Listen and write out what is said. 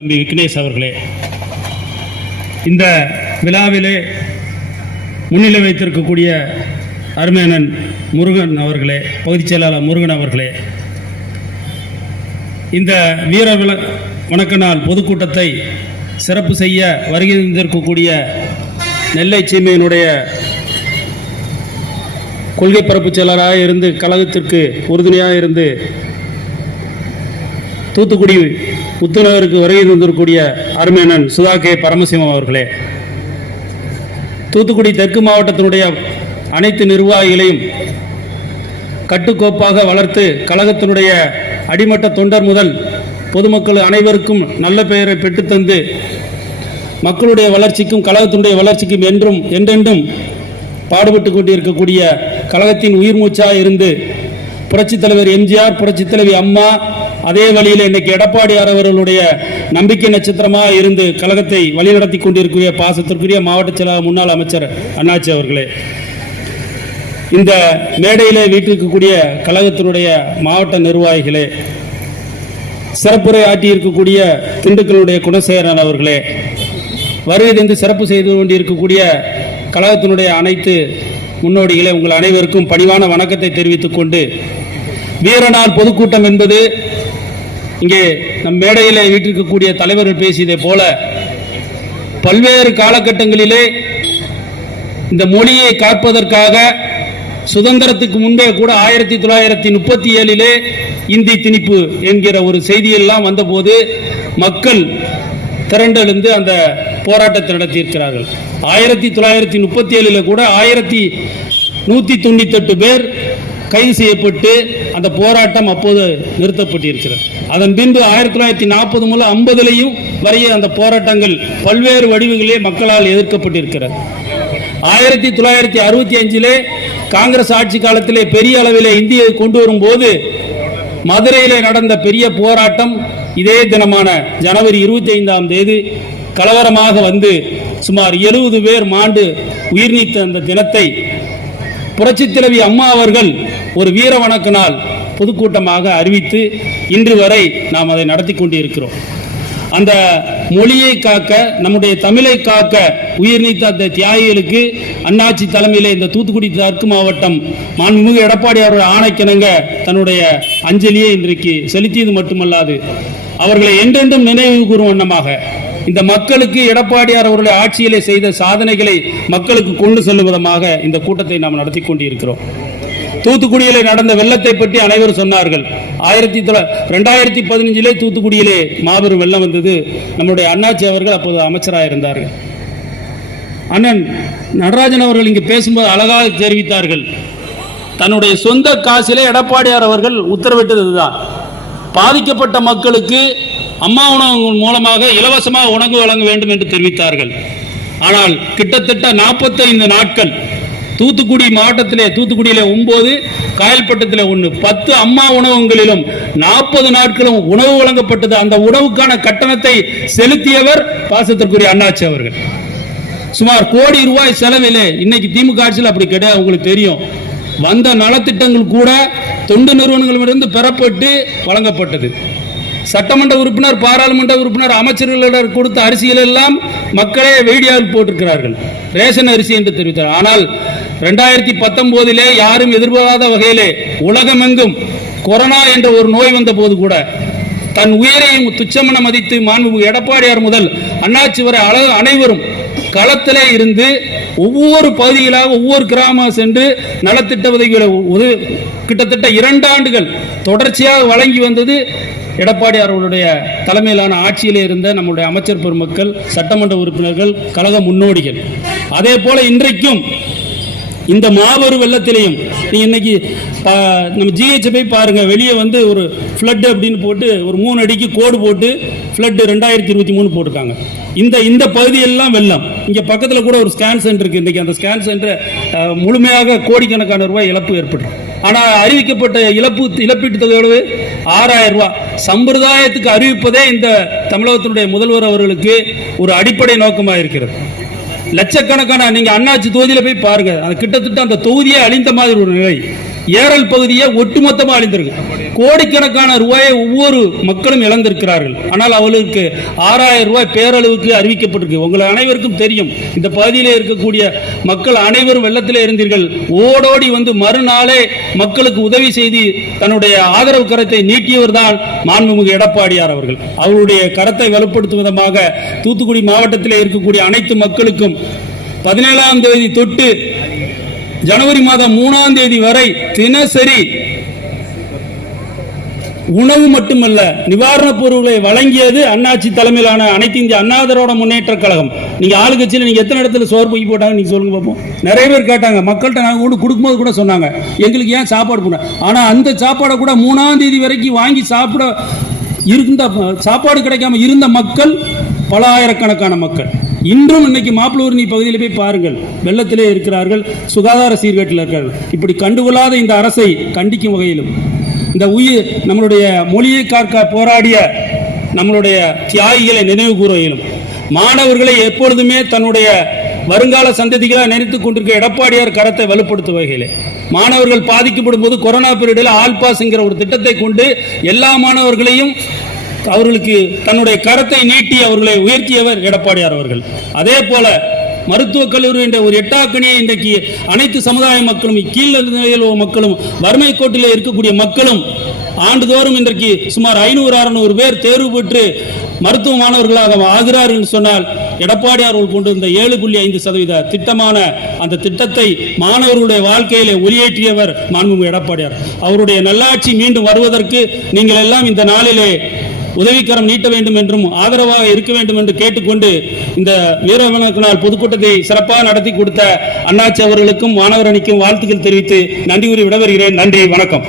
தம்பி விக்னேஷ் அவர்களே இந்த விழாவிலே முன்னிலை வைத்திருக்கக்கூடிய அருமையனன் முருகன் அவர்களே பகுதிச் செயலாளர் முருகன் அவர்களே இந்த வீர விள வணக்க நாள் பொதுக்கூட்டத்தை சிறப்பு செய்ய வருகை தந்திருக்கக்கூடிய நெல்லை சீமையினுடைய கொள்கை பரப்பு செயலராக இருந்து கழகத்திற்கு உறுதுணையாக இருந்து தூத்துக்குடி புத்துணருக்கு வருகை தந்திருக்கூடிய அருமையனன் சுதா கே பரமசிவம் அவர்களே. தூத்துக்குடி தெற்கு மாவட்டத்தினுடைய அனைத்து நிர்வாகிகளையும் கட்டுக்கோப்பாக வளர்த்து கழகத்தினுடைய அடிமட்ட தொண்டர் முதல் பொதுமக்கள் அனைவருக்கும் நல்ல பெயரை பெற்றுத்தந்து மக்களுடைய வளர்ச்சிக்கும் கழகத்தினுடைய வளர்ச்சிக்கும் என்றும் என்றென்றும் பாடுபட்டு கொண்டிருக்கக்கூடிய கழகத்தின் உயிர் மூச்சாக இருந்து புரட்சித் தலைவர் எம்ஜிஆர் புரட்சித் தலைவி அம்மா அதே வழியில் இன்னைக்கு எடப்பாடியார் அவர்களுடைய நம்பிக்கை நட்சத்திரமாக இருந்து கழகத்தை வழிநடத்தி கொண்டிருக்கிற பாசத்திற்குரிய மாவட்ட செயலாளர் முன்னாள் அமைச்சர் அண்ணாச்சி அவர்களே இந்த மேடையிலே வீட்டிருக்கக்கூடிய கழகத்தினுடைய மாவட்ட நிர்வாகிகளே சிறப்புரை ஆற்றியிருக்கக்கூடிய திண்டுக்கலுடைய குணசேகரன் அவர்களே வருகை சிறப்பு செய்து கொண்டிருக்கக்கூடிய கழகத்தினுடைய அனைத்து முன்னோடிகளை உங்கள் அனைவருக்கும் பணிவான வணக்கத்தை தெரிவித்துக் கொண்டு வீரநாள் பொதுக்கூட்டம் என்பது இங்கே நம் மேடையில் வீட்டிருக்கக்கூடிய தலைவர்கள் பேசியதை போல பல்வேறு காலகட்டங்களிலே இந்த மொழியை காப்பதற்காக சுதந்திரத்துக்கு முன்பே கூட ஆயிரத்தி தொள்ளாயிரத்தி முப்பத்தி ஏழிலே இந்தி திணிப்பு என்கிற ஒரு செய்தியெல்லாம் வந்தபோது மக்கள் திரண்டெழுந்து அந்த போராட்டத்தை நடத்தியிருக்கிறார்கள். ஆயிரத்தி தொள்ளாயிரத்தி முப்பத்தி ஏழில் கூட ஆயிரத்தி நூற்றி தொண்ணூத்தெட்டு பேர் கைது செய்யப்பட்டு அந்த போராட்டம் அப்போது நிறுத்தப்பட்டிருக்கிறது. அதன் பின்பு ஆயிரத்தி தொள்ளாயிரத்தி நாற்பது முதல் ஐம்பதுலையும் வரைய அந்த போராட்டங்கள் பல்வேறு வடிவங்களிலே மக்களால் எதிர்க்கப்பட்டிருக்கிறது. ஆயிரத்தி தொள்ளாயிரத்தி அறுபத்தி அஞ்சிலே காங்கிரஸ் ஆட்சி காலத்திலே பெரிய அளவிலே இந்தியை கொண்டு வரும்போது மதுரையிலே நடந்த பெரிய போராட்டம் இதே தினமான ஜனவரி இருபத்தி ஐந்தாம் தேதி கலவரமாக வந்து சுமார் எழுபது பேர் மாண்டு உயிர் நீத்த அந்த தினத்தை புரட்சி தலைவி அம்மா அவர்கள் ஒரு வீர வணக்க நாள் பொதுக்கூட்டமாக அறிவித்து இன்று வரை நாம் அதை நடத்தி கொண்டிருக்கிறோம். அந்த மொழியை காக்க நம்முடைய தமிழை காக்க உயிர் நீத்த அந்த தியாகிகளுக்கு அண்ணாச்சி தலைமையிலே இந்த தூத்துக்குடி தெற்கு மாவட்டம் மாண்புமிகு எடப்பாடி அவர்கள் ஆணைக்கிணங்க தன்னுடைய அஞ்சலியை இன்றைக்கு செலுத்தியது மட்டுமல்லாது அவர்களை என்றென்றும் நினைவு கூறும் வண்ணமாக இந்த மக்களுக்கு எடப்பாடியார் அவருடைய ஆட்சியிலே செய்த சாதனைகளை மக்களுக்கு கொண்டு செல்லும் விதமாக இந்த கூட்டத்தை நாம் நடத்தி கொண்டிருக்கிறோம். தூத்துக்குடியிலே நடந்த வெள்ளத்தை பற்றி அனைவரும் சொன்னார்கள். ஆயிரத்தி தொள்ள ரெண்டாயிரத்தி பதினஞ்சிலே தூத்துக்குடியிலே மாபெரும் வெள்ளம் வந்தது. நம்முடைய அண்ணாச்சி அவர்கள் அப்போது அமைச்சராக இருந்தார்கள். அண்ணன் நடராஜன் அவர்கள் இங்கு பேசும்போது அழகாக தெரிவித்தார்கள். தன்னுடைய சொந்த காசிலே எடப்பாடியார் அவர்கள் உத்தரவிட்டதுதான். பாதிக்கப்பட்ட மக்களுக்கு அம்மா உணவு மூலமாக இலவசமாக உணவு வழங்க வேண்டும் என்று தெரிவித்தார்கள். ஆனால் கிட்டத்தட்ட நாற்பத்தைந்து நாட்கள் தூத்துக்குடி மாவட்டத்திலே தூத்துக்குடியிலே ஒன்பது காயல்பட்டத்தில் ஒன்று. பத்து அம்மா உணவகங்களிலும் நாற்பது நாட்களும் உணவு வழங்கப்பட்டது. அந்த உணவுக்கான கட்டணத்தை செலுத்தியவர் பாசத்திற்குரிய அண்ணாச்சி அவர்கள். சுமார் கோடி ரூபாய் செலவிலே இன்னைக்கு திமுக ஆட்சியில் அப்படி கிடையாது உங்களுக்கு தெரியும். வந்த நலத்திட்டங்கள் கூட தொண்டு நிறுவனங்களிடமிருந்து பெறப்பட்டு வழங்கப்பட்டது. சட்டமன்ற உறுப்பினர் பாராளுமன்ற உறுப்பினர் அமைச்சர்களிடம் கொடுத்த அரிசிகள் எல்லாம் மக்களே வீடியோவில் போட்டிருக்கிறார்கள். ரேஷன் அரிசி என்று தெரிவித்தார். ஆனால் ரெண்டாயிரத்தி பத்தொன்பதிலே யாரும் எதிர்பாராத வகையிலே உலகமெங்கும் கொரோனா என்ற ஒரு நோய் வந்த போது கூட தன் உயிரையும் துச்சமென மதித்து மாண்பு எடப்பாடியார் முதல் அண்ணாச்சி வரை அனைவரும் களத்திலே இருந்து ஒவ்வொரு பகுதிகளாக ஒவ்வொரு கிராமம் சென்று நலத்திட்ட உதவிகளை கிட்டத்தட்ட இரண்டு ஆண்டுகள் தொடர்ச்சியாக வழங்கி வந்தது எடப்பாடி அவர்களுடைய தலைமையிலான ஆட்சியிலே இருந்த நம்முடைய அமைச்சர் பெருமக்கள் சட்டமன்ற உறுப்பினர்கள் கழக முன்னோடிகள். அதே போல இன்றைக்கும் இந்த மாபெரும் வெள்ளத்திலையும் நீ இன்னைக்கு நம்ம ஜிஹெச் போய் பாருங்க வெளியே வந்து ஒரு ஃப்ளட் அப்படின்னு போட்டு ஒரு மூணு அடிக்கு கோடு போட்டு ஃப்ளட் ரெண்டாயிரத்தி இருபத்தி மூணு போட்டிருக்காங்க. இந்த இந்த பகுதியெல்லாம் வெள்ளம். இங்கே பக்கத்தில் கூட ஒரு ஸ்கேன் சென்டர் இருக்கு. இன்றைக்கி அந்த ஸ்கேன் சென்டரை முழுமையாக கோடிக்கணக்கான ரூபாய் இழப்பு ஏற்பட்டு ஆனால் அறிவிக்கப்பட்ட இழப்பு இழப்பீட்டு தொகை எவ்வளவு ஆறாயிரம் ரூபாய். சம்பிரதாயத்துக்கு அறிவிப்பதே இந்த தமிழகத்தினுடைய முதல்வர் அவர்களுக்கு ஒரு அடிப்படை நோக்கமாக இருக்கிறது. லட்சக்கணக்கான நீங்க அண்ணாச்சி தொகுதியில போய் பாருங்க. அது கிட்டத்தட்ட அந்த தொகுதியே அழிந்த மாதிரி ஒரு நிலை. ஏரல் பகுதியை ஒட்டுமொத்தமாக அழிந்திருக்கு. கோடிக்கணக்கான ரூபாயை ஒவ்வொரு மக்களும் இழந்திருக்கிறார்கள். ஆனால் அவர்களுக்கு ஆறாயிரம் ரூபாய் பேரளவுக்கு அறிவிக்கப்பட்டிருக்கு. உங்களை அனைவருக்கும் தெரியும் இந்த பகுதியிலே இருக்கக்கூடிய மக்கள் அனைவரும் வெள்ளத்தில் இருந்தீர்கள். ஓடோடி வந்து மறுநாளே மக்களுக்கு உதவி செய்து தன்னுடைய ஆதரவு கரத்தை நீட்டியவர் தான் மாண்புமிகு எடப்பாடியார் அவர்கள். அவருடைய கரத்தை வலுப்படுத்தும் விதமாக தூத்துக்குடி மாவட்டத்தில் இருக்கக்கூடிய அனைத்து மக்களுக்கும் பதினேழாம் தேதி தொட்டு ஜனவரி மாதம் மூணாம் தேதி வரை தினசரி உணவு மட்டுமல்ல நிவாரணப் பொருட்களை வழங்கியது அண்ணாச்சி தலைமையிலான அனைத்து இந்திய அண்ணாதரோட முன்னேற்ற கழகம். நீங்க ஆளுங்கட்சியில் நீங்க எத்தனை இடத்துல சோறு பொங்கி போட்டாங்க நீங்க சொல்லுங்க பார்ப்போம் நிறைய பேர் கேட்டாங்க மக்கள்கிட்ட நாங்கள் கொண்டு கொடுக்கும்போது கூட சொன்னாங்க. எங்களுக்கு ஏன் சாப்பாடு போன ஆனால் அந்த சாப்பாடை கூட மூணாம் தேதி வரைக்கும் வாங்கி சாப்பிட இருந்த சாப்பாடு கிடைக்காம இருந்த மக்கள் பல ஆயிரக்கணக்கான மக்கள். இன்றும் இன்னைக்கு மாப்பிளூர்னி பகுதியில் போய் பாருங்கள். வெள்ளத்திலே இருக்கிறார்கள் சுகாதார சீர்கேட்டில் இருக்கிறார்கள். இப்படி கண்டுகொள்ளாத இந்த அரசை கண்டிக்கும் வகையிலும் இந்த உயிர் நம்மளுடைய மொழியை காக்க போராடிய நம்மளுடைய தியாகிகளை நினைவு கூறுவதிலும் மாணவர்களை எப்பொழுதுமே தன்னுடைய வருங்கால சந்ததிகளாக நினைத்துக் கொண்டிருக்க எடப்பாடியார் கரத்தை வலுப்படுத்தும் வகையிலே மாணவர்கள் பாதிக்கப்படும் போது கொரோனா பீரியடில் ஆல்பாஸ்ங்கிற ஒரு திட்டத்தை கொண்டு எல்லா மாணவர்களையும் அவர்களுக்கு தன்னுடைய கரத்தை நீட்டி அவர்களை உயர்த்தியவர் எடப்பாடியார் அவர்கள். அதே போல மருத்துவக் கல்லூரி என்ற ஒரு எட்டாக்கணியை இன்றைக்கு அனைத்து சமுதாய மக்களும் கீழ் நிலையில் மக்களும் வறுமை கோட்டில் இருக்கக்கூடிய மக்களும் ஆண்டுதோறும் இன்றைக்கு சுமார் ஐநூறு அறுநூறு பேர் தேர்வு பெற்று மருத்துவ மாணவர்களாக ஆகிறார் என்று சொன்னால் எடப்பாடியார் அவர்கள் கொண்டு வந்த ஏழு புள்ளி ஐந்து சதவீத திட்டமான அந்த திட்டத்தை மாணவர்களுடைய வாழ்க்கையிலே ஒளியேற்றியவர் மாண்புமிகு எடப்பாடியார். அவருடைய நல்லாட்சி மீண்டும் வருவதற்கு நீங்கள் எல்லாம் இந்த நாளிலே உதவிக்கரம் நீட்ட வேண்டும் என்றும் ஆதரவாக இருக்க வேண்டும் என்று கேட்டுக்கொண்டு இந்த வீரவணக்க நாள் பொதுக்கூட்டத்தை சிறப்பாக நடத்தி கொடுத்த அண்ணாச்சி அவர்களுக்கும் மாணவர் அணிக்கும் வாழ்த்துக்கள் தெரிவித்து நன்றி கூறி வருகிறேன் நன்றி வணக்கம்.